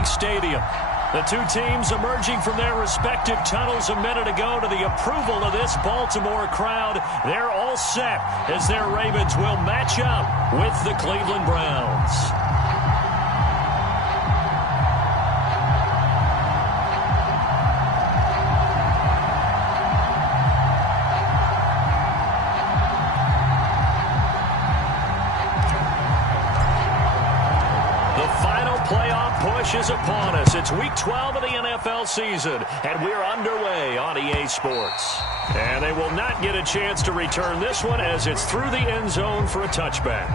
Bank Stadium. The two teams emerging from their respective tunnels a minute ago to the approval of this Baltimore crowd. They're all set as their Ravens will match up with the Cleveland Browns. Push is upon us. It's week 12 of the NFL season, and we're underway on EA Sports. And they will not get a chance to return this one as it's through the end zone for a touchback.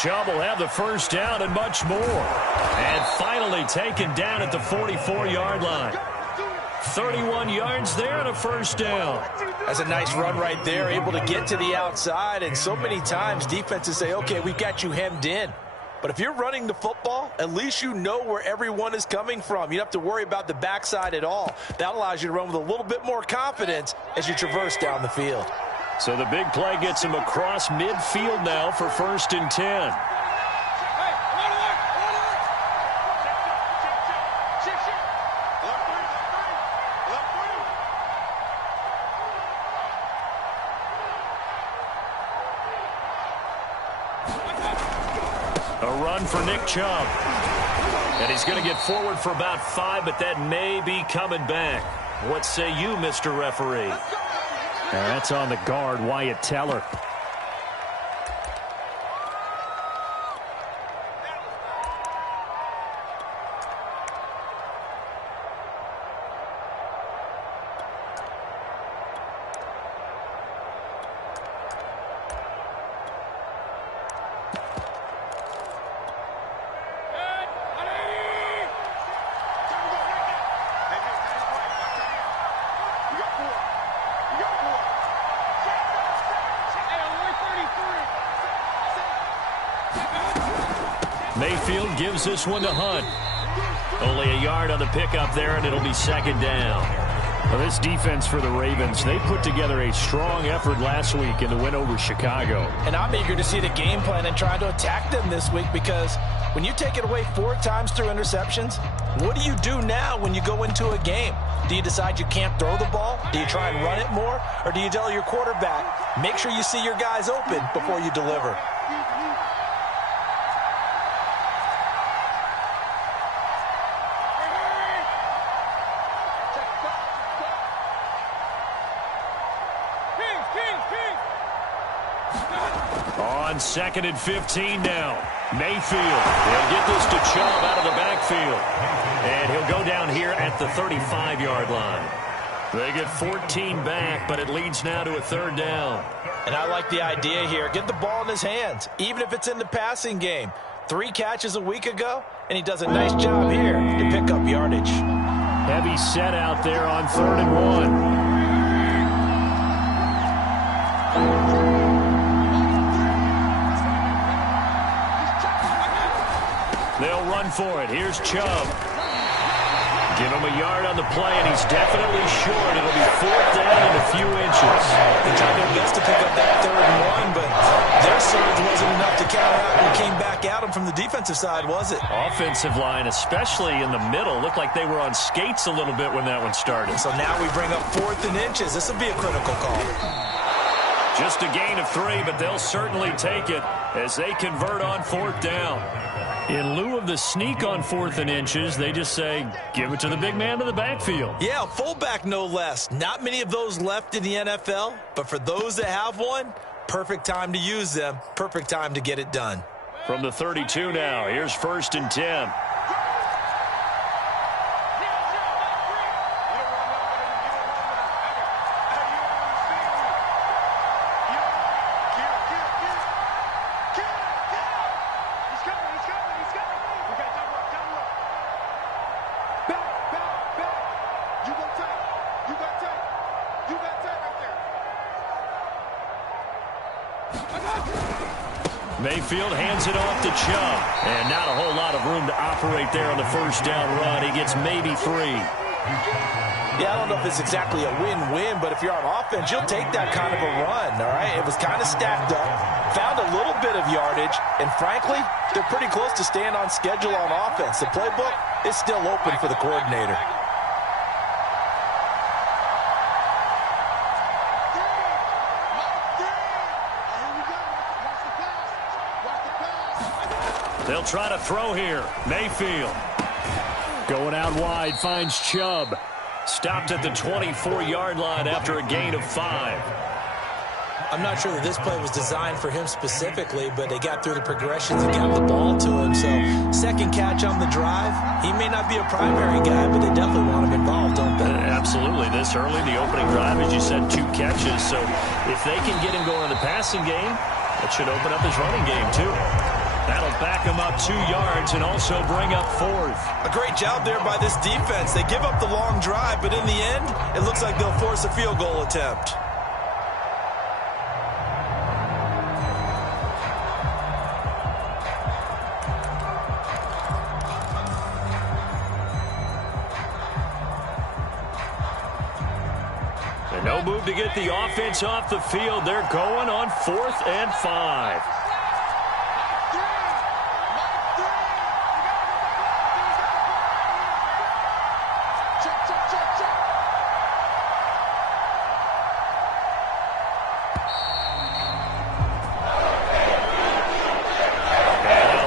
Chubb will have the first down and much more. And finally taken down at the 44-yard line. 31 yards there and a first down. That's a nice run right there, able to get to the outside. And so many times defenses say, okay, we've got you hemmed in. But if you're running the football, at least you know where everyone is coming from. You don't have to worry about the backside at all. That allows you to run with a little bit more confidence as you traverse down the field. So the big play gets him across midfield now for 1st and 10. A run for Nick Chubb. And he's going to get forward for about 5, but that may be coming back. What say you, Mr. Referee? That's on the guard, Wyatt Teller. Mayfield gives this one to Hunt. Only a yard on the pickup there, and it'll be 2nd down. Well, this defense for the Ravens, they put together a strong effort last week in the win over Chicago. And I'm eager to see the game plan and try to attack them this week, because when you take it away 4 times through interceptions, what do you do now when you go into a game? Do you decide you can't throw the ball? Do you try and run it more? Or do you tell your quarterback, make sure you see your guys open before you deliver? On 2nd and 15 now. Mayfield. He'll get this to Chubb out of the backfield. And he'll go down here at the 35-yard line. They get 14 back, but it leads now to a 3rd down. And I like the idea here. Get the ball in his hands, even if it's in the passing game. 3 catches a week ago, and he does a nice job here to pick up yardage. Heavy set out there on 3rd and 1. They'll run for it. Here's Chubb. Give him a yard on the play, and he's definitely short. It'll be 4th down and a few inches. They tried their best to pick up that 3rd and 1, but their surge wasn't enough to counter out and came back at them from the defensive side, was it? Offensive line, especially in the middle, looked like they were on skates a little bit when that one started. So now we bring up 4th and inches. This will be a critical call. Just a gain of 3, but they'll certainly take it as they convert on 4th down. In lieu of the sneak on 4th and inches, they just say, give it to the big man in the backfield. Yeah, fullback no less. Not many of those left in the NFL, but for those that have one, perfect time to use them, perfect time to get it done. From the 32 now, here's 1st and 10. Mayfield hands it off to Chubb. And not a whole lot of room to operate there on the first down run. He gets maybe 3. Yeah, I don't know if it's exactly a win-win, but if you're on offense, you'll take that kind of a run, all right? It was kind of stacked up, found a little bit of yardage, and frankly, they're pretty close to staying on schedule on offense. The playbook is still open for the coordinator. They'll try to throw here. Mayfield going out wide, finds Chubb. Stopped at the 24-yard line after a gain of 5. I'm not sure that this play was designed for him specifically, but they got through the progressions and got the ball to him. So second catch on the drive. He may not be a primary guy, but they definitely want him involved, don't they? Absolutely. This early, the opening drive, as you said, 2 catches. So if they can get him going in the passing game, that should open up his running game too. That'll back him up 2 yards and also bring up 4th. A great job there by this defense. They give up the long drive, but in the end, it looks like they'll force a field goal attempt. And no move to get the offense off the field. They're going on 4th and 5.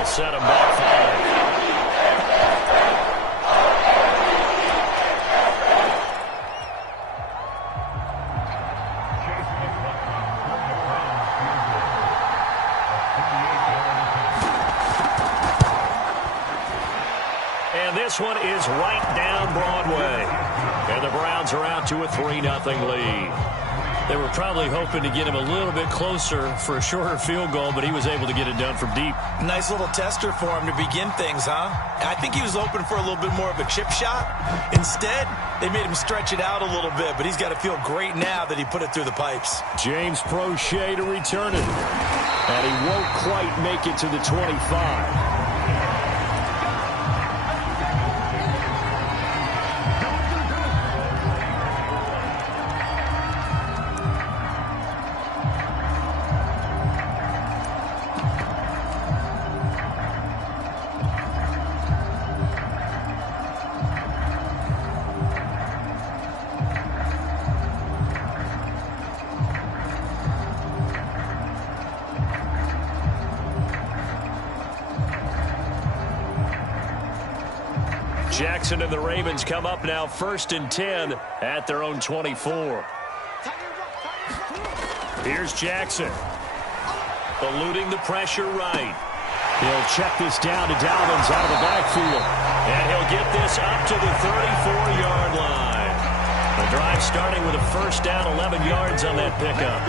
Set him back 5. And this one is right down Broadway. And the Browns are out to a 3-0 lead. They were probably hoping to get him a little bit closer for a shorter field goal, but he was able to get it done from deep. Nice little tester for him to begin things, huh? I think he was open for a little bit more of a chip shot. Instead, they made him stretch it out a little bit, but he's got to feel great now that he put it through the pipes. James Prochet to return it. And he won't quite make it to the 25. Jackson and the Ravens come up now 1st and 10 at their own 24. Here's Jackson. Eluding the pressure right. He'll check this down to Dalvin's out of the backfield. And he'll get this up to the 34-yard line. The drive starting with a first down, 11 yards on that pickup.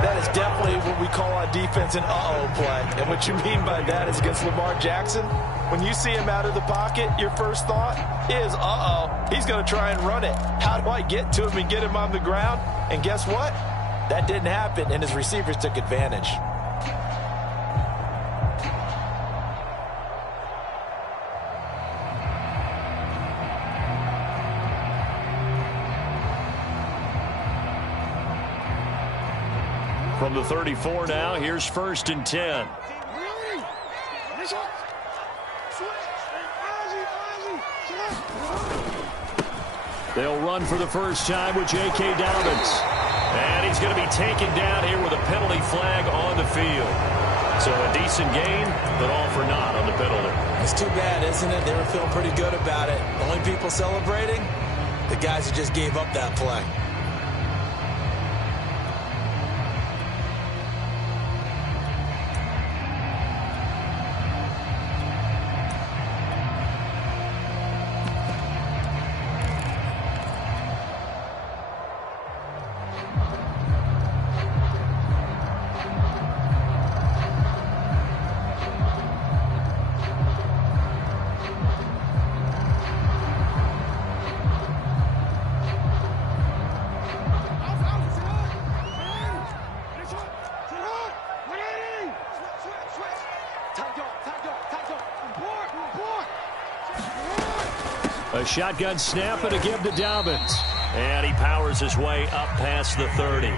That is definitely what we call on defense an uh-oh play. And what you mean by that is against Lamar Jackson, when you see him out of the pocket, your first thought is, uh-oh, he's going to try and run it. How do I get to him and get him on the ground? And guess what? That didn't happen, and his receivers took advantage. From the 34 now, here's 1st and 10. They'll run for the first time with J.K. Dobbins. And he's going to be taken down here with a penalty flag on the field. So a decent gain, but all for naught on the penalty. It's too bad, isn't it? They were feeling pretty good about it. Only people celebrating, the guys who just gave up that play. A shotgun snap and a give to Dobbins. And he powers his way up past the 30.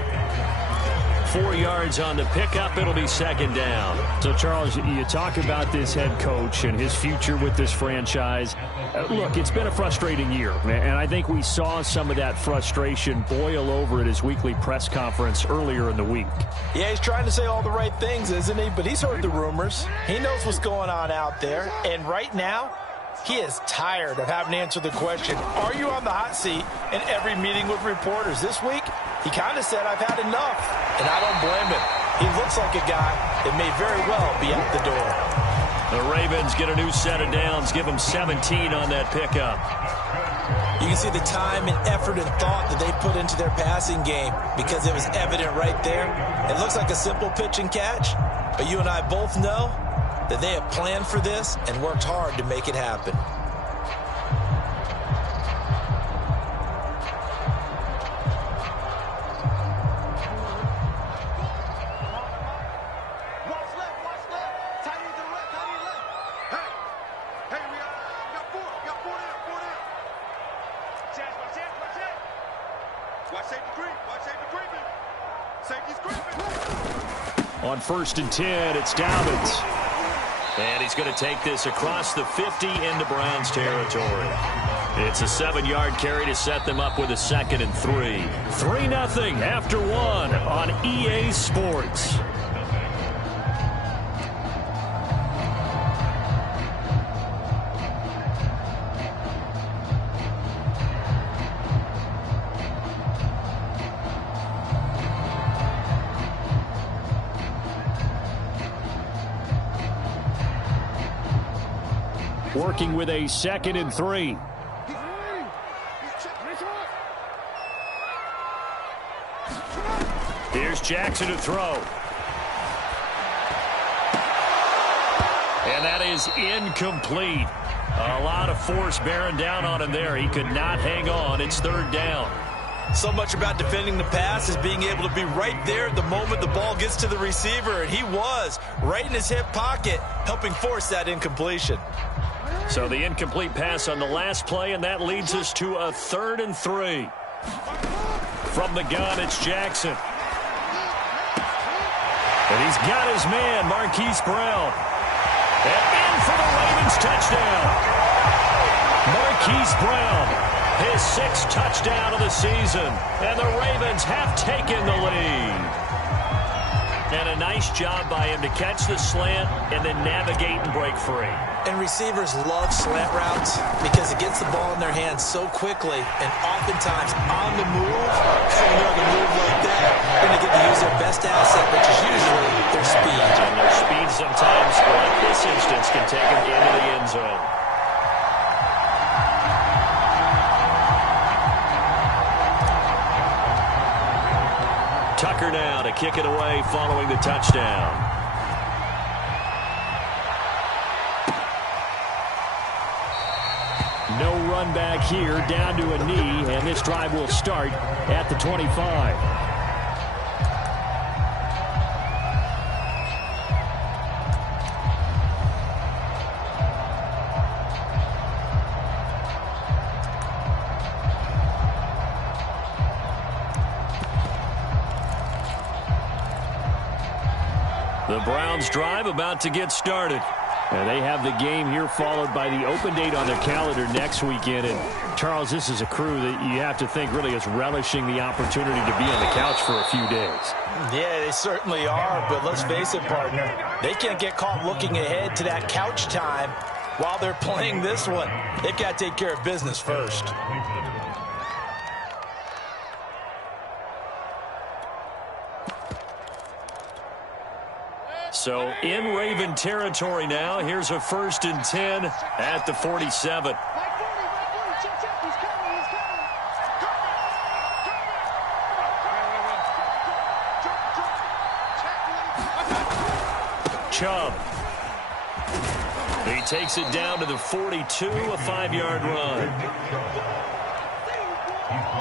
4 yards on the pickup. It'll be second down. So, Charles, you talk about this head coach and his future with this franchise. Look, it's been a frustrating year, and I think we saw some of that frustration boil over at his weekly press conference earlier in the week. Yeah, he's trying to say all the right things, isn't he? But he's heard the rumors. He knows what's going on out there. And right now, he is tired of having to answer the question, are you on the hot seat, in every meeting with reporters. This week, he kind of said, I've had enough. And I don't blame him. He looks like a guy that may very well be out the door. The Ravens get a new set of downs, give them 17 on that pickup. You can see the time and effort and thought that they put into their passing game because it was evident right there. It looks like a simple pitch and catch, but you and I both know that they have planned for this and worked hard to make it happen. On 1st and 10, it's Dobbins. And he's going to take this across the 50 into Browns territory. It's a 7-yard carry to set them up with a 2nd and 3. 3-0 after 1 on EA Sports. Working with a 2nd and 3. Here's Jackson to throw. And that is incomplete. A lot of force bearing down on him there. He could not hang on. It's 3rd down. So much about defending the pass is being able to be right there at the moment the ball gets to the receiver. And he was right in his hip pocket, helping force that incompletion. So the incomplete pass on the last play, and that leads us to a 3rd and 3. From the gun, it's Jackson. And he's got his man, Marquise Brown. And in for the Ravens touchdown. Marquise Brown, his 6th touchdown of the season. And the Ravens have taken the lead. And a nice job by him to catch the slant and then navigate and break free. And receivers love slant routes because it gets the ball in their hands so quickly and oftentimes on the move. So when they're on the move like that, they're going to get to use their best asset, which is usually their speed. And their speed sometimes, like this instance, can take them into the end zone. Tucker now to kick it away following the touchdown. No run back here, down to a knee, and this drive will start at the 25. The Browns drive about to get started. And they have the game here followed by the open date on their calendar next weekend. And, Charles, this is a crew that you have to think really is relishing the opportunity to be on the couch for a few days. Yeah, they certainly are. But let's face it, partner, they can't get caught looking ahead to that couch time while they're playing this one. They've got to take care of business first. So in Raven territory now. Here's a 1st and 10 at the 47. Chubb. He takes it down to the 42, a 5-yard run.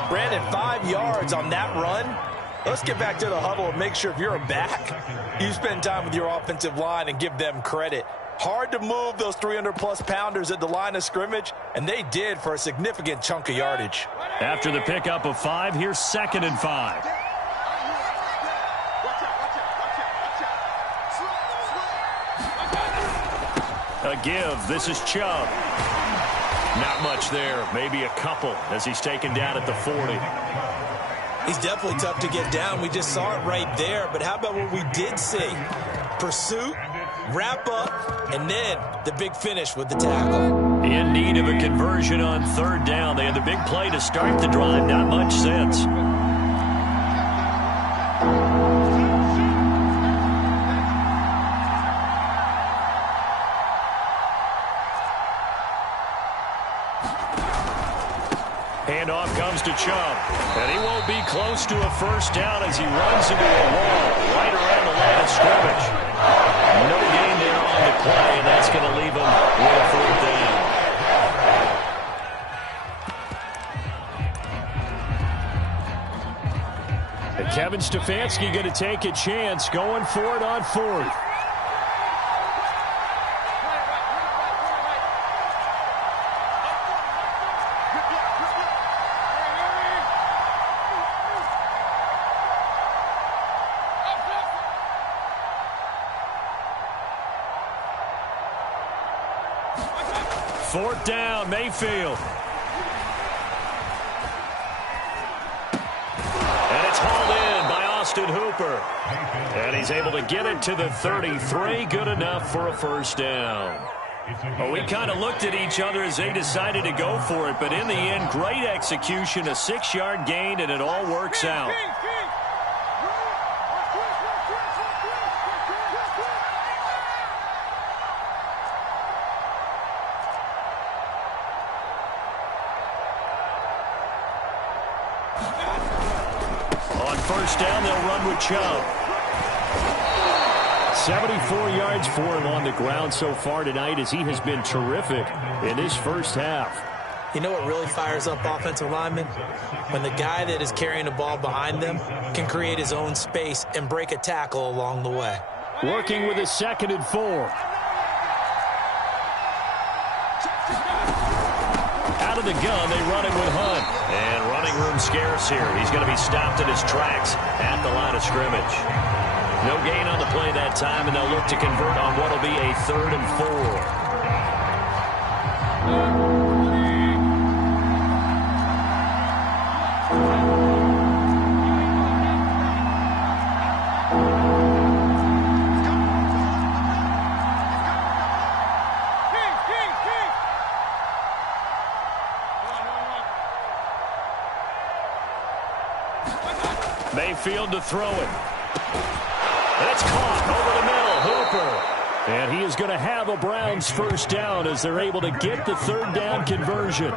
Brandon, 5 yards on that run. Let's get back to the huddle and make sure if you're a back, you spend time with your offensive line and give them credit. Hard to move those 300-plus pounders at the line of scrimmage, and they did for a significant chunk of yardage. After the pickup of 5, here's 2nd and 5. A give. This is Chubb. Not much there. Maybe a couple as he's taken down at the 40. He's definitely tough to get down. We just saw it right there. But how about what we did see? Pursuit, wrap up, and then the big finish with the tackle. In need of a conversion on 3rd down. They had the big play to start the drive. Not much sense. Handoff comes to Chubb. And he won't be close to a first down as he runs into a wall right around the line of scrimmage. No gain there on the play, and that's going to leave him with a 4th down. And Kevin Stefanski going to take a chance going for it on 4th. Fourth down, Mayfield. And it's hauled in by Austin Hooper. And he's able to get it to the 33. Good enough for a first down. Well, we kind of looked at each other as they decided to go for it. But in the end, great execution, a 6-yard gain, and it all works out. First down, they'll run with Chubb. 74 yards for him on the ground so far tonight as he has been terrific in his first half. You know what really fires up offensive linemen? When the guy that is carrying the ball behind them can create his own space and break a tackle along the way. Working with a 2nd and 4. Out of the gun, they run it with Hunt. And running room scarce here. He's going to be stopped in his tracks at the line of scrimmage. No gain on the play that time, and they'll look to convert on what will be a 3rd and 4. Mayfield to throw it. That's caught over the middle. Hooper. And he is going to have a Browns first down as they're able to get the 3rd down conversion.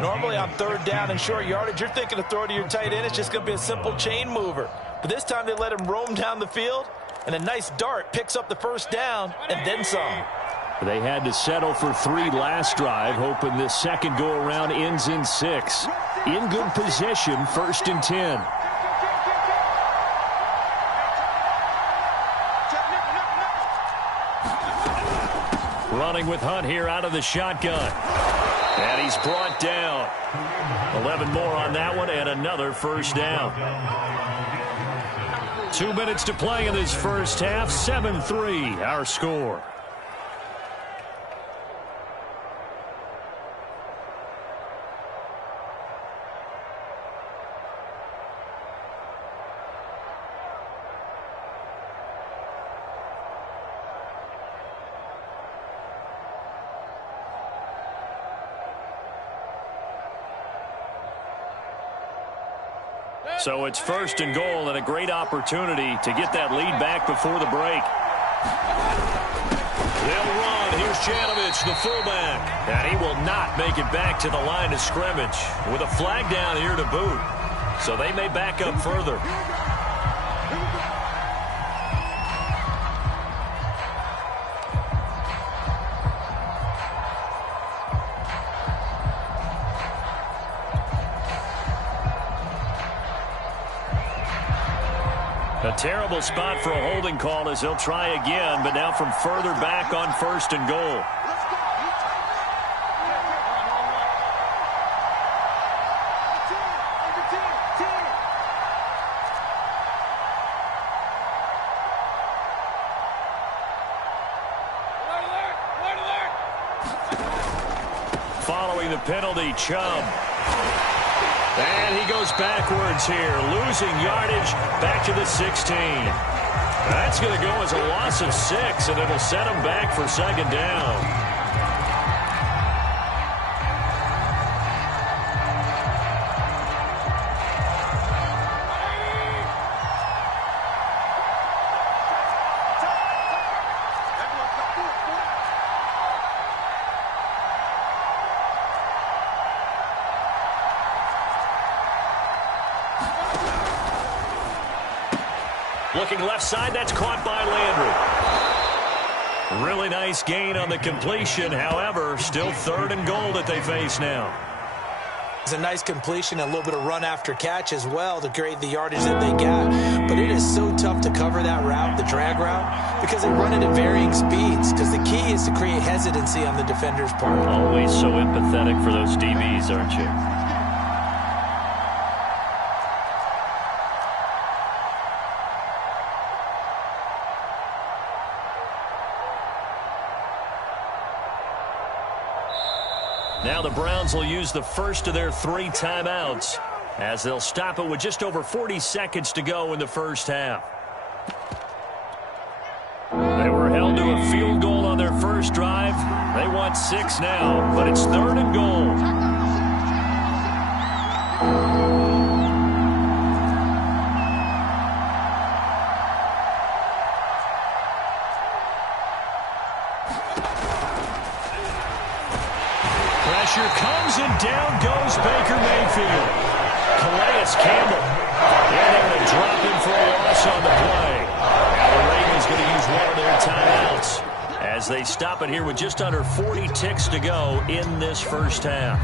Normally on 3rd down and short yardage, you're thinking to throw to your tight end. It's just going to be a simple chain mover. But this time they let him roam down the field, and a nice dart picks up the first down and then some. They had to settle for 3 last drive, hoping this second go-around ends in 6. In good position, 1st and 10. Running with Hunt here out of the shotgun. And he's brought down. 11 more on that one and another first down. 2 minutes to play in this first half. 7-3 our score. So it's 1st and goal and a great opportunity to get that lead back before the break. They'll run. Here's Janovich, the fullback. And he will not make it back to the line of scrimmage with a flag down here to boot. So they may back up further. A terrible spot for a holding call as he'll try again, but now from further back on 1st and goal. Following the penalty, Chubb. And he goes backwards here, losing yardage back to the 16. That's going to go as a loss of 6, and it'll set him back for 2nd down. Looking left side, that's caught by Landry. Really nice gain on the completion. However, still 3rd and goal that they face now. It's a nice completion, a little bit of run after catch as well to create the yardage that they got. But it is so tough to cover that route, the drag route, because they run it at varying speeds. Because the key is to create hesitancy on the defender's part. Always so empathetic for those DBs, aren't you? Now the Browns will use the first of their 3 timeouts as they'll stop it with just over 40 seconds to go in the first half. They were held to a field goal on their first drive. They want 6 now, but it's 3rd and goal. Pressure comes and down goes Baker Mayfield. Calais Campbell. And they're going to drop him for a loss on the play. Now the Ravens going to use one of their timeouts as they stop it here with just under 40 ticks to go in this first half.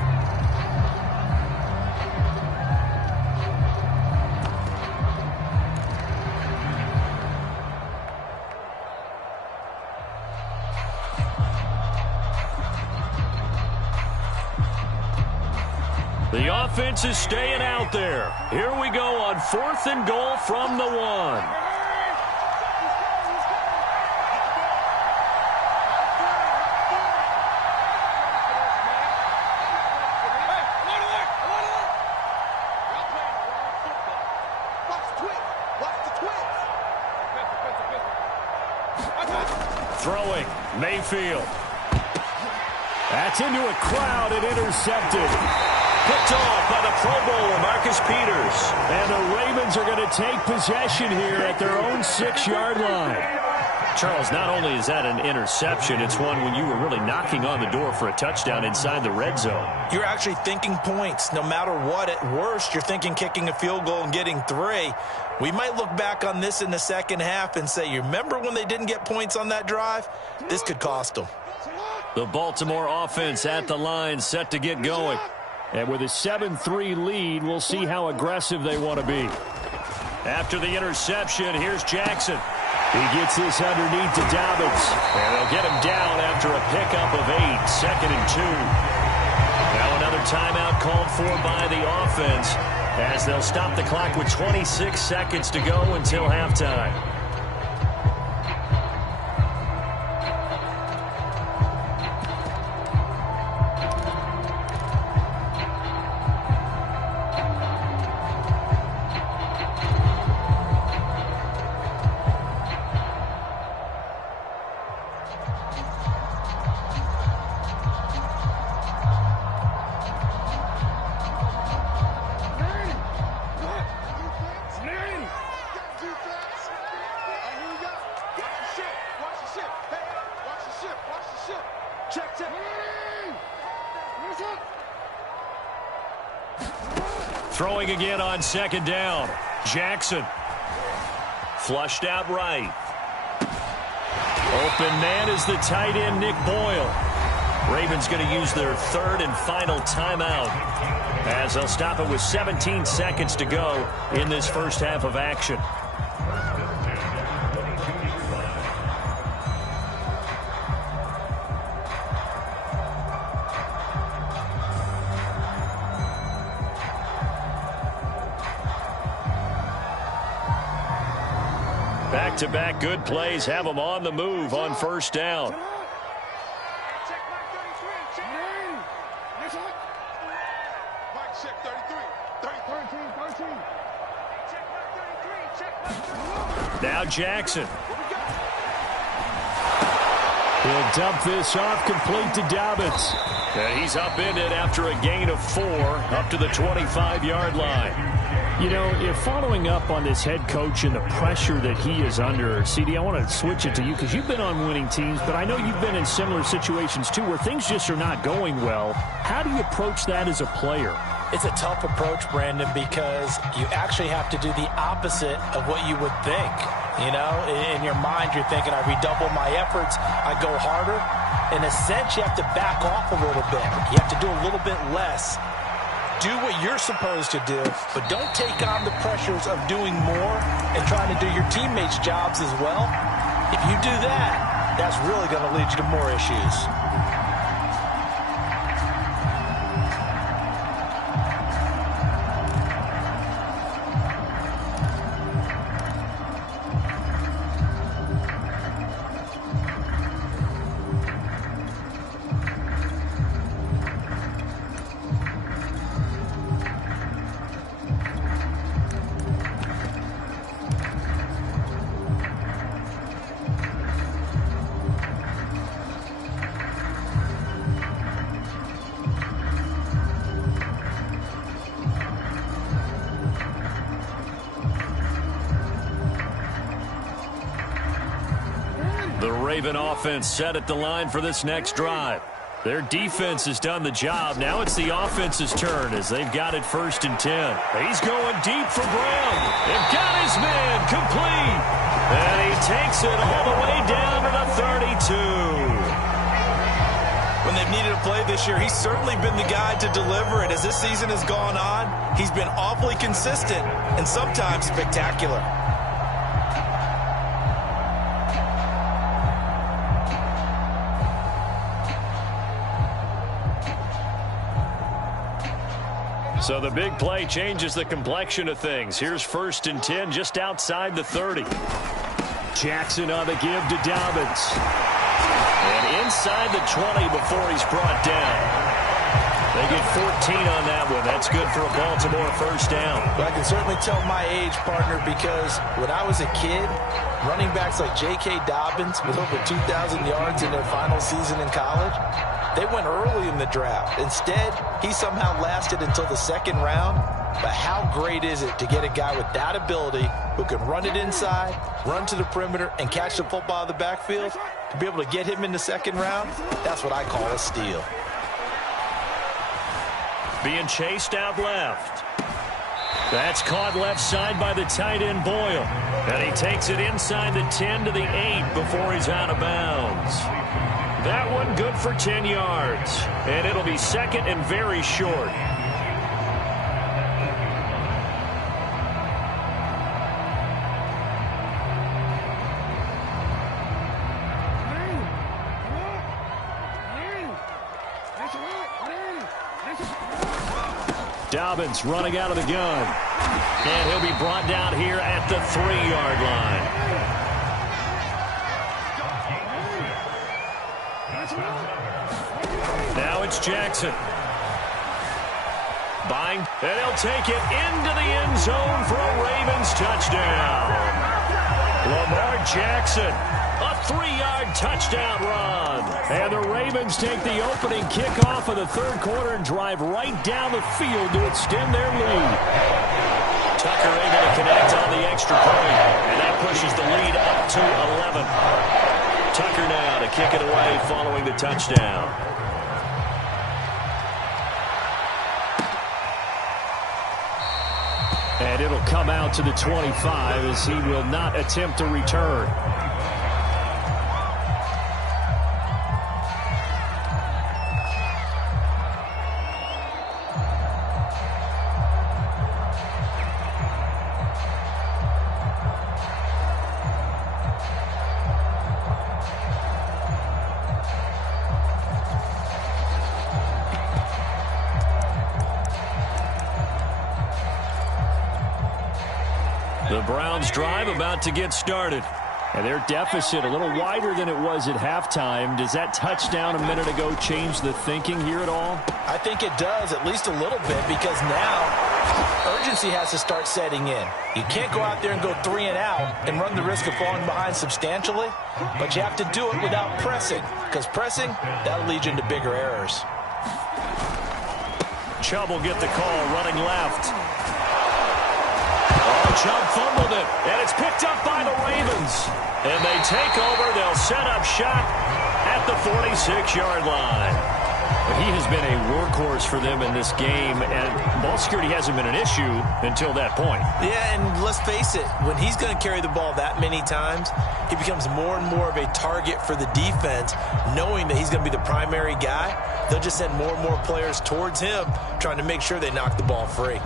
The offense is staying out there. Here we go on 4th and goal from the 1. Throwing, Mayfield. That's into a crowd and intercepted. Picked off by the Pro Bowler, Marcus Peters. And the Ravens are going to take possession here at their own 6-yard line. Charles, not only is that an interception, it's one when you were really knocking on the door for a touchdown inside the red zone. You're actually thinking points. No matter what, at worst, you're thinking kicking a field goal and getting 3. We might look back on this in the second half and say, you remember when they didn't get points on that drive? This could cost them. The Baltimore offense at the line, set to get going. And with a 7-3 lead, we'll see how aggressive they want to be. After the interception, here's Jackson. He gets this underneath to Dobbins. And they'll get him down after a pickup of 8, 2nd and 2. Now another timeout called for by the offense as they'll stop the clock with 26 seconds to go until halftime. Throwing again on 2nd down. Jackson. Flushed out right. Open man is the tight end, Nick Boyle. Ravens going to use their 3rd and final timeout as they'll stop it with 17 seconds to go in this first half of action. Back-to-back good plays have them on the move on first down. Now Jackson. He'll dump this off complete to Dobbins. And he's upended after a gain of 4 up to the 25-yard line. You know, if following up on this head coach and the pressure that he is under, CD, I want to switch it to you because you've been on winning teams, but I know you've been in similar situations too where things just are not going well. How do you approach that as a player? It's a tough approach, Brandon, because you actually have to do the opposite of what you would think. You know, in your mind, you're thinking, I redouble my efforts, I go harder. In a sense, you have to back off a little bit. You have to do a little bit less. Do what you're supposed to do, but don't take on the pressures of doing more and trying to do your teammates' jobs as well. If you do that, that's really going to lead you to more issues. The Raven offense set at the line for this next drive. Their defense has done the job. Now it's the offense's turn as they've got it 1st and 10. He's going deep for Brown. They've got his man complete. And he takes it all the way down to the 32. When they've needed a play this year, he's certainly been the guy to deliver it. As this season has gone on, he's been awfully consistent and sometimes spectacular. So the big play changes the complexion of things. Here's 1st and 10 just outside the 30. Jackson on the give to Dobbins. And inside the 20 before he's brought down. They get 14 on that one. That's good for a Baltimore 1st down. But I can certainly tell my age, partner, because when I was a kid, running backs like J.K. Dobbins with over 2,000 yards in their final season in college, they went early in the draft. Instead, he somehow lasted until the 2nd round. But how great is it to get a guy with that ability who can run it inside, run to the perimeter, and catch the football out of the backfield? To be able to get him in the 2nd round, that's what I call a steal. Being chased out left. That's caught left side by the tight end Boyle. And he takes it inside the 10 to the 8 before he's out of bounds. That one good for 10 yards. And it'll be 2nd and very short. Dobbins running out of the gun. And he'll be brought down here at the 3-yard line. Now it's Jackson. Buying, and he'll take it into the end zone for a Ravens touchdown. Lamar Jackson, a 3-yard touchdown run. And the Ravens take the opening kickoff of the 3rd quarter and drive right down the field to extend their lead. Tucker able to connect on the extra point, and that pushes the lead up to 11. Tucker now to kick it away following the touchdown. And it'll come out to the 25 as he will not attempt to return. The Browns drive about to get started. And their deficit a little wider than it was at halftime. Does that touchdown a minute ago change the thinking here at all? I think it does, at least a little bit, because now urgency has to start setting in. You can't go out there and go 3 and out and run the risk of falling behind substantially, but you have to do it without pressing, because pressing, that'll lead you into bigger errors. Chubb will get the call running left. Oh, Chubb fumbled it, and it's picked up by the Ravens. And they take over. They'll set up shop at the 46-yard line. He has been a workhorse for them in this game, and ball security hasn't been an issue until that point. Yeah, and let's face it, when he's going to carry the ball that many times, he becomes more and more of a target for the defense, knowing that he's going to be the primary guy. They'll just send more and more players towards him, trying to make sure they knock the ball free.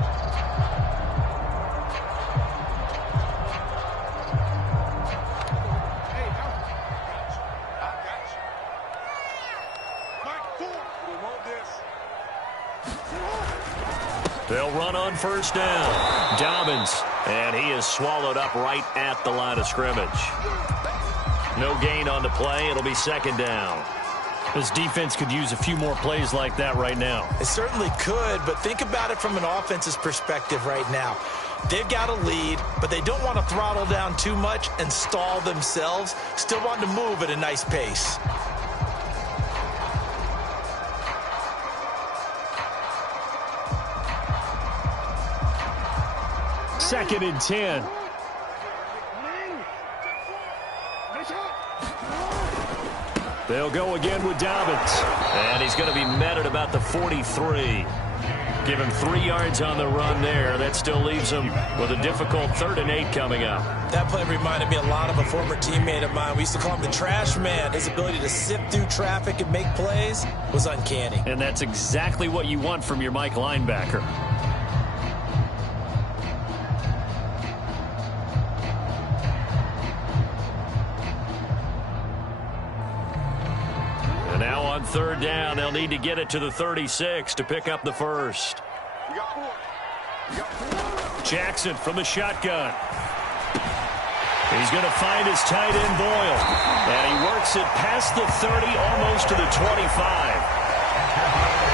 They'll run on first down. Dobbins, and he is swallowed up right at the line of scrimmage. No gain on the play. It'll be second down. This defense could use a few more plays like that right now. It certainly could, but think about it from an offense's perspective right now. They've got a lead, but they don't want to throttle down too much and stall themselves. Still want to move at a nice pace. Second and 10. They'll go again with Dobbins. And he's going to be met at about the 43. Give him 3 yards on the run there. That still leaves him with a difficult 3rd and 8 coming up. That play reminded me a lot of a former teammate of mine. We used to call him the trash man. His ability to sift through traffic and make plays was uncanny. And that's exactly what you want from your Mike linebacker. And now on 3rd down, they'll need to get it to the 36 to pick up the first. Jackson from the shotgun. He's going to find his tight end, Boyle. And he works it past the 30, almost to the 25.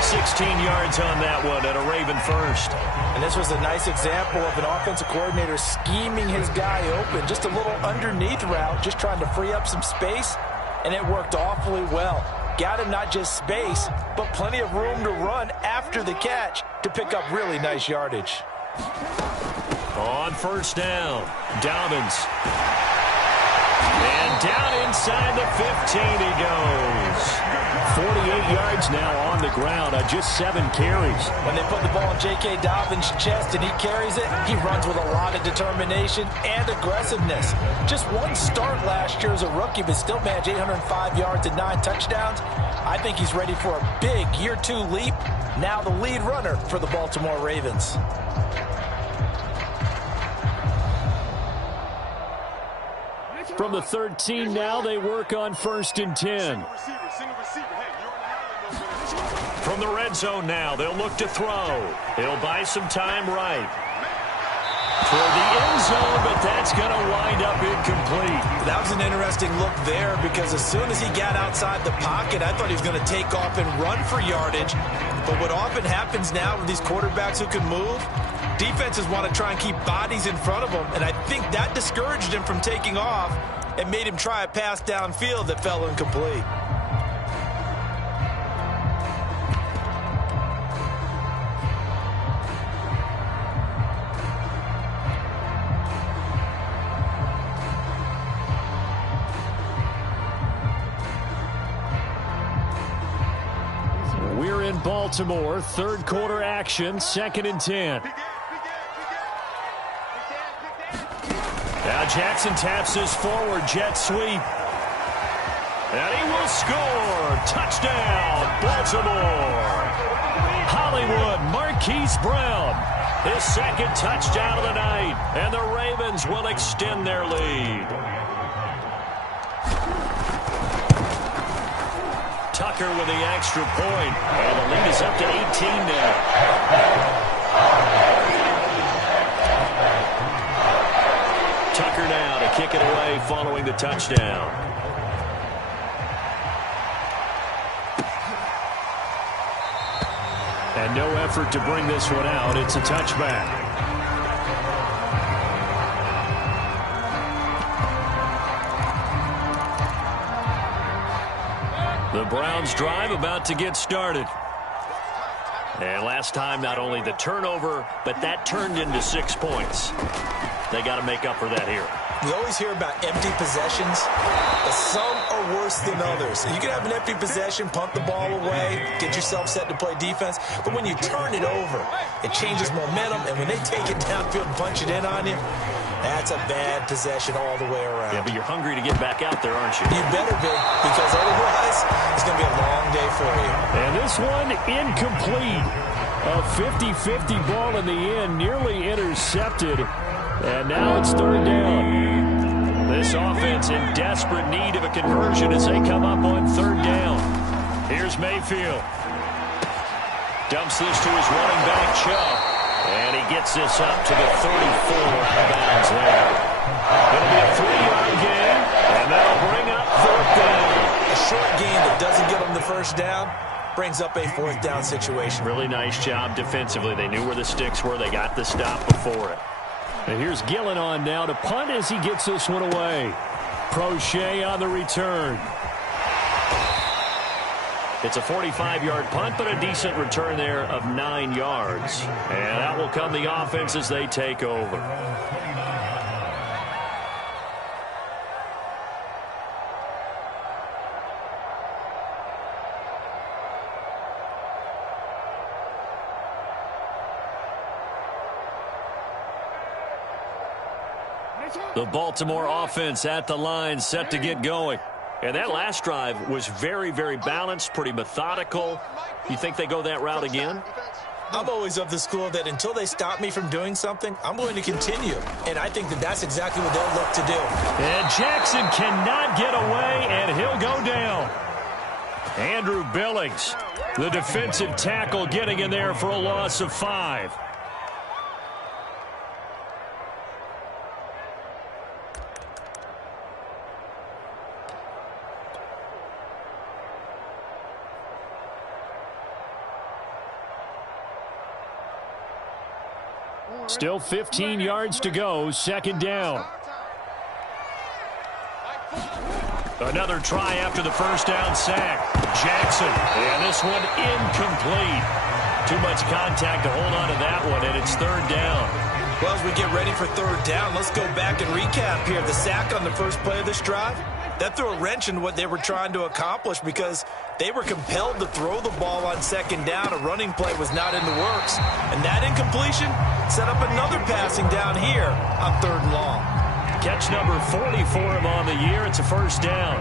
16 yards on that one and a Raven first. And this was a nice example of an offensive coordinator scheming his guy open. Just a little underneath route, just trying to free up some space. And it worked awfully well. Got him not just space, but plenty of room to run after the catch to pick up really nice yardage. On first down, Dobbins. And down inside the 15 he goes. 48 yards now on the ground on just 7 carries. When they put the ball in J.K. Dobbins' chest and he carries it, he runs with a lot of determination and aggressiveness. Just one start last year as a rookie, but still managed 805 yards and 9 touchdowns. I think he's ready for a big year 2 leap. Now the lead runner for the Baltimore Ravens. From the 13 now, they work on 1st and 10. From the red zone now, they'll look to throw. He'll buy some time right. Toward the end zone, but that's going to wind up incomplete. That was an interesting look there because as soon as he got outside the pocket, I thought he was going to take off and run for yardage. But what often happens now with these quarterbacks who can move, defenses want to try and keep bodies in front of them, and I think that discouraged him from taking off and made him try a pass downfield that fell incomplete. We're in Baltimore, 3rd quarter action, 2nd and 10. Now Jackson taps his forward jet sweep. And he will score. Touchdown, Baltimore. Hollywood Marquise Brown. His 2nd touchdown of the night. And the Ravens will extend their lead. Tucker with the extra point. And the lead is up to 18 now. following the touchdown. And no effort to bring this one out. It's a touchback. The Browns drive about to get started. And last time, not only the turnover, but that turned into 6 points. They got to make up for that here. We always hear about empty possessions, but some are worse than others. You can have an empty possession, punt the ball away, get yourself set to play defense, but when you turn it over, it changes momentum, and when they take it downfield and punch it in on you, that's a bad possession all the way around. Yeah, but you're hungry to get back out there, aren't you? You better be, because otherwise it's going to be a long day for you. And this one incomplete. A 50-50 ball in the end, nearly intercepted. And now it's third down. This offense in desperate need of a conversion as they come up on third down. Here's Mayfield. Dumps this to his running back, Chubb. And he gets this up to the 34 out of bounds there. It'll be a 3-yard gain, and that'll bring up fourth down. A short gain that doesn't get them the first down brings up a fourth down situation. Really nice job defensively. They knew where the sticks were. They got the stop before it. And here's Gillen on now to punt as he gets this one away. Prochet on the return. It's a 45-yard punt, but a decent return there of 9 yards. And that will come the offense as they take over. The Baltimore offense at the line, set to get going. And that last drive was very, very balanced, pretty methodical. You think they go that route again? I'm always of the school that until they stop me from doing something, I'm going to continue. And I think that that's exactly what they'll look to do. And Jackson cannot get away, and he'll go down. Andrew Billings, the defensive tackle, getting in there for a loss of 5. Still 15 yards to go, second down. Another try after the first down sack. Jackson, and this one incomplete. Too much contact to hold on to that one, and it's third down. Well, as we get ready for third down, let's go back and recap here. The sack on the first play of this drive, that threw a wrench in what they were trying to accomplish because they were compelled to throw the ball on second down. A running play was not in the works. And that incompletion set up another passing down here on third and long. Catch number 40 for him on the year. It's a first down.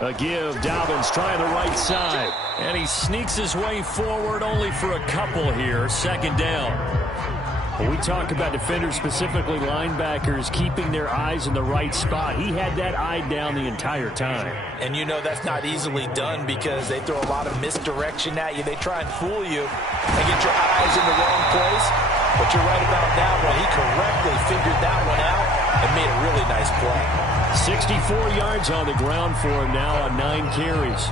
A give, Dobbins trying the right side. And he sneaks his way forward only for a couple here. Second down. When we talk about defenders, specifically linebackers, keeping their eyes in the right spot, he had that eye down the entire time. And you know that's not easily done because they throw a lot of misdirection at you. They try and fool you and get your eyes in the wrong place. But you're right about that one. He correctly figured that one out and made a really nice play. 64 yards on the ground for him now on 9 carries.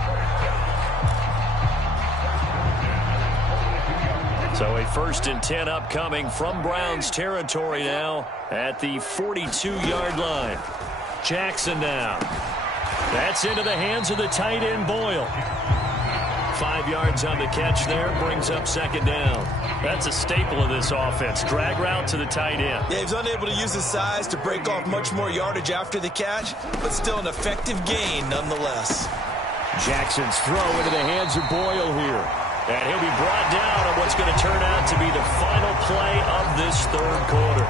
So a 1st and 10 upcoming from Browns territory now at the 42-yard line. Jackson now. That's into the hands of the tight end, Boyle. 5 yards on the catch there, brings up second down. That's a staple of this offense. Drag route to the tight end. Yeah, he's unable to use his size to break off much more yardage after the catch, but still an effective gain nonetheless. Jackson's throw into the hands of Boyle here. And he'll be brought down on what's going to turn out to be the final play of this third quarter.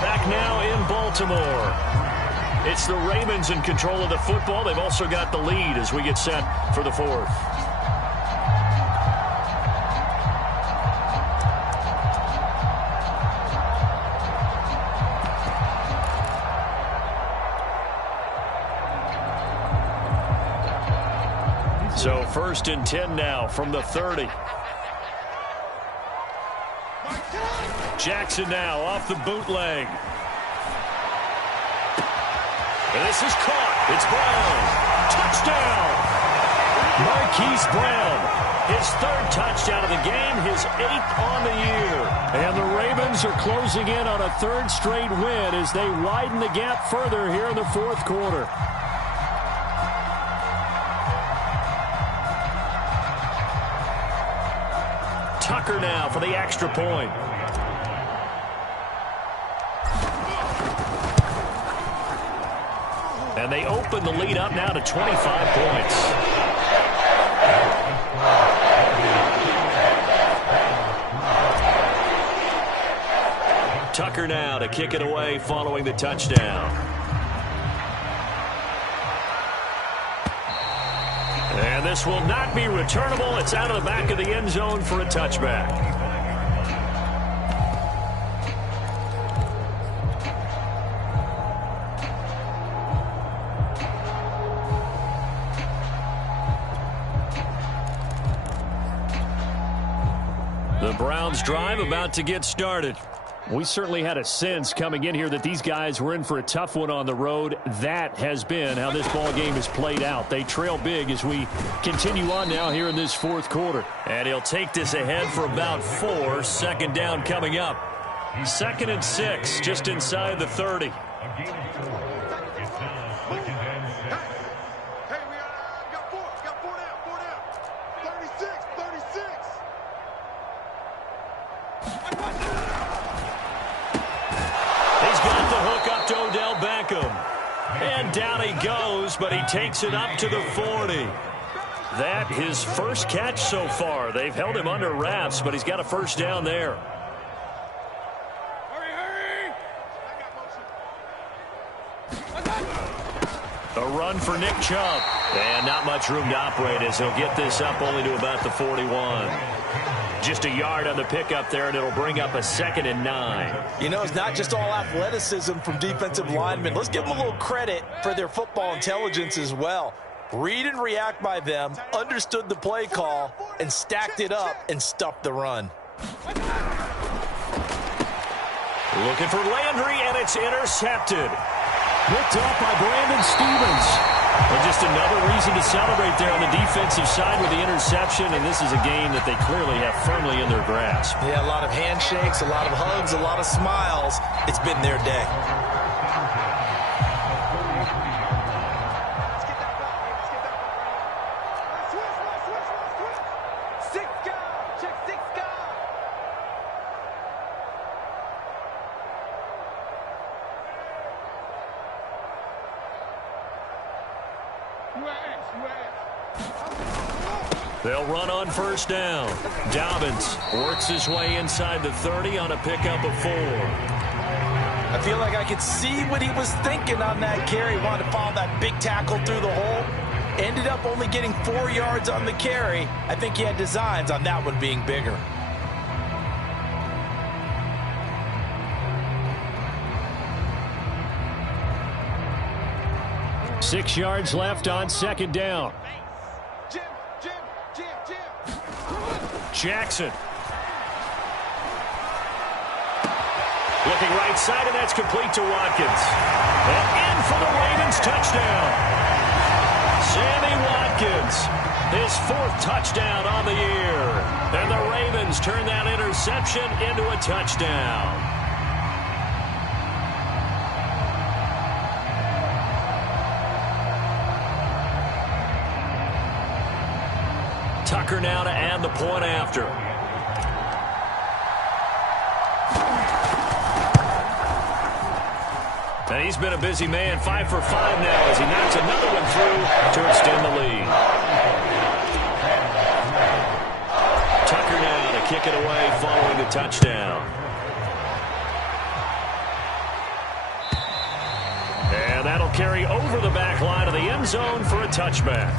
Back now in Baltimore. It's the Ravens in control of the football. They've also got the lead as we get set for the fourth. So 1st and 10 now from the 30. Jackson now off the bootleg. And this is caught. It's Brown. Touchdown. Marquise Brown. His third touchdown of the game, his 8th on the year. And the Ravens are closing in on a third straight win as they widen the gap further here in the fourth quarter. Tucker now for the extra point. And they open the lead up now to 25 points. Tucker now to kick it away following the touchdown. And this will not be returnable. It's out of the back of the end zone for a touchback. The Browns drive about to get started. We certainly had a sense coming in here that these guys were in for a tough one on the road. That has been how this ball game has played out. They trail big as we continue on now here in this fourth quarter. And he'll take this ahead for about 4. Second down coming up. 2nd and 6, just inside the 30. And down he goes, but he takes it up to the 40. That his first catch so far. They've held him under wraps, but he's got a first down there. A run for Nick Chubb. And not much room to operate as he'll get this up only to about the 41. Just a yard on the pickup there, and it'll bring up a 2nd and 9. You know, it's not just all athleticism from defensive linemen. Let's give them a little credit for their football intelligence as well. Read and react by them, understood the play call, and stacked it up and stuffed the run. Looking for Landry, and it's intercepted. Picked up by Brandon Stevens. Well, just another reason to celebrate there on the defensive side with the interception, and this is a game that they clearly have firmly in their grasp. Yeah, a lot of handshakes, a lot of hugs, a lot of smiles. It's been their day. They'll run on first down. Dobbins works his way inside the 30 on a pickup of 4. I feel like I could see what he was thinking on that carry. Wanted to follow that big tackle through the hole. Ended up only getting 4 yards on the carry. I think he had designs on that one being bigger. Six yards left on second down. Jackson. Looking right side, and that's complete to Watkins. And in for the Ravens touchdown. Sammy Watkins, his 4th touchdown on the year. And the Ravens turn that interception into a touchdown. Tucker now to add the point after. And he's been a busy man, 5 for 5 now as he knocks another one through to extend the lead. Tucker now to kick it away following the touchdown. And that'll carry over the back line of the end zone for a touchback.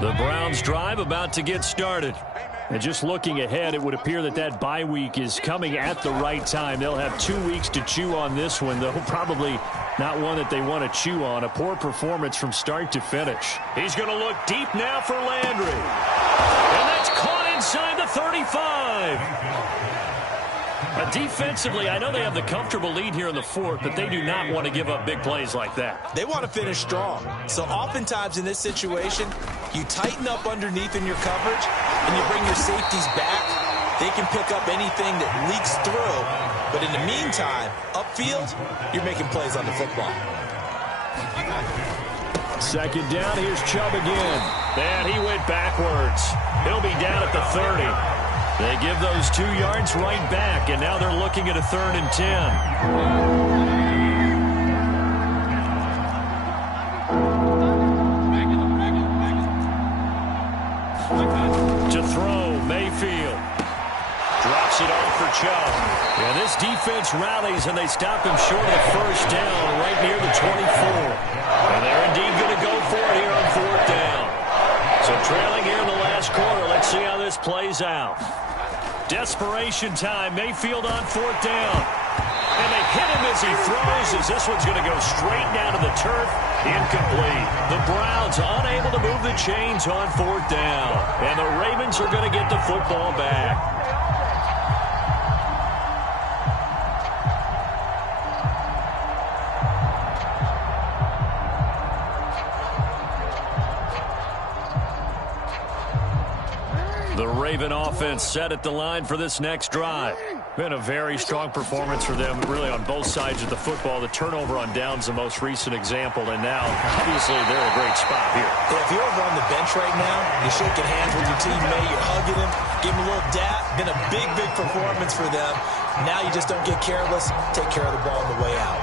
The Browns drive about to get started. And just looking ahead, it would appear that that bye week is coming at the right time. They'll have 2 weeks to chew on this one. They'll probably Not one that they want to chew on. A poor performance from start to finish. He's going to look deep now for Landry. And that's caught inside the 35. Defensively, I know they have the comfortable lead here in the fourth, but they do not want to give up big plays like that. They want to finish strong. So oftentimes in this situation, you tighten up underneath in your coverage, and you bring your safeties back. They can pick up anything that leaks through. But in the meantime, upfield, you're making plays on the football. Second down, here's Chubb again. And he went backwards. He'll be down at the 30. They give those 2 yards right back, and now they're looking at a 3rd and 10. To throw, Mayfield. Drops it off for Chubb. And this defense rallies, and they stop him short of the first down right near the 24. And they're indeed going to go for it here on 4th down. So trailing here in the last quarter. Let's see how this plays out. Desperation time. Mayfield on 4th down. And they hit him as he throws, as this one's going to go straight down to the turf. Incomplete. The Browns unable to move the chains on 4th down. And the Ravens are going to get the football back. The Raven offense set at the line for this next drive. Been a very strong performance for them, really, on both sides of the football. The turnover on downs, the most recent example, and now, obviously, they're in a great spot here. If you're over on the bench right now, you're shaking hands with your teammate, you're hugging him, give him a little dap. Been a big, big performance for them. Now you just don't get careless. Take care of the ball on the way out.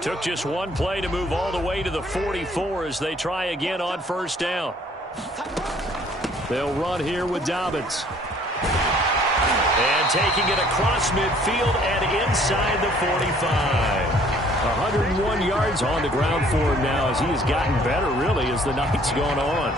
Took just one play to move all the way to the 44 as they try again on 1st down. They'll run here with Dobbins. And taking it across midfield and inside the 45. 101 yards on the ground for him now as he has gotten better, really, as the night's gone on.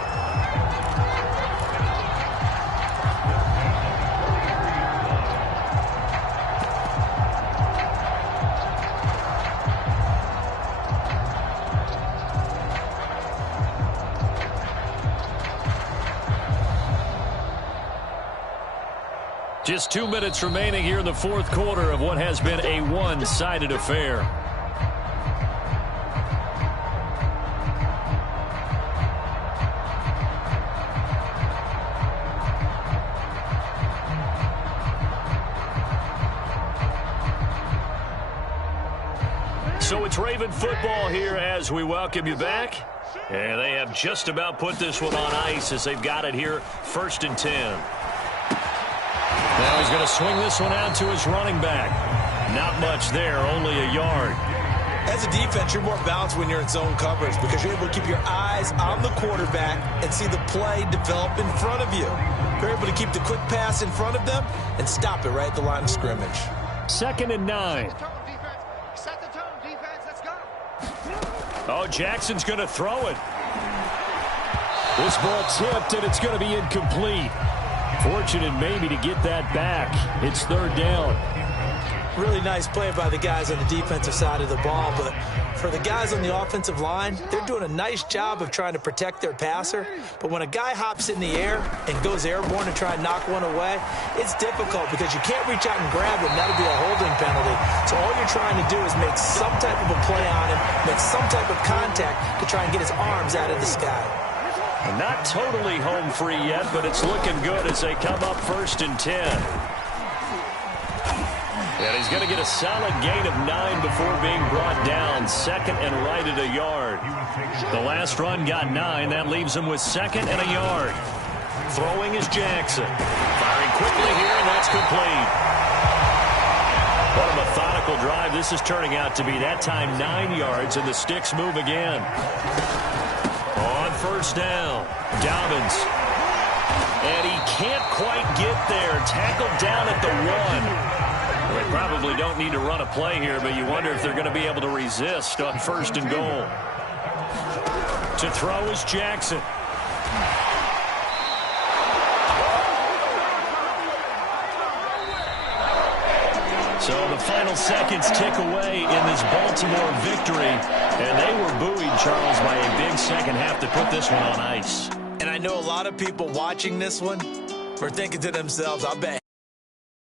Just 2 minutes remaining here in the 4th quarter of what has been a one-sided affair. So it's Raven football here as we welcome you back. And they have just about put this one on ice as they've got it here, 1st and 10. Now he's going to swing this one out to his running back. Not much there, only a yard. As a defense, you're more balanced when you're in zone coverage because you're able to keep your eyes on the quarterback and see the play develop in front of you. You're able to keep the quick pass in front of them and stop it right at the line of scrimmage. 2nd and 9. Set the tone, defense. Let's go. Oh, Jackson's going to throw it. This ball tipped, and it's going to be incomplete. Fortunate maybe to get that back. It's 3rd down. Really nice play by the guys on the defensive side of the ball, but for the guys on the offensive line, they're doing a nice job of trying to protect their passer. But when a guy hops in the air and goes airborne and try and knock one away, it's difficult because you can't reach out and grab him. That'll be a holding penalty. So all you're trying to do is make some type of a play on him, make some type of contact to try and get his arms out of the sky. Not totally home free yet, but it's looking good as they come up 1st and 10. And he's going to get a solid gain of 9 before being brought down. 2nd and right at a yard. The last run got 9. That leaves him with 2nd and a yard. Throwing is Jackson. Firing quickly here, and that's complete. What a methodical drive this is turning out to be. That time 9 yards, and the sticks move again. On first down, Dobbins. And he can't quite get there. Tackled down at the 1. They probably don't need to run a play here, but you wonder if they're going to be able to resist on first and goal. To throw is Jackson. So the final seconds tick away in this Baltimore victory. And they were buoyed, Charles, by a big second half to put this one on ice. And I know a lot of people watching this one were thinking to themselves, I bet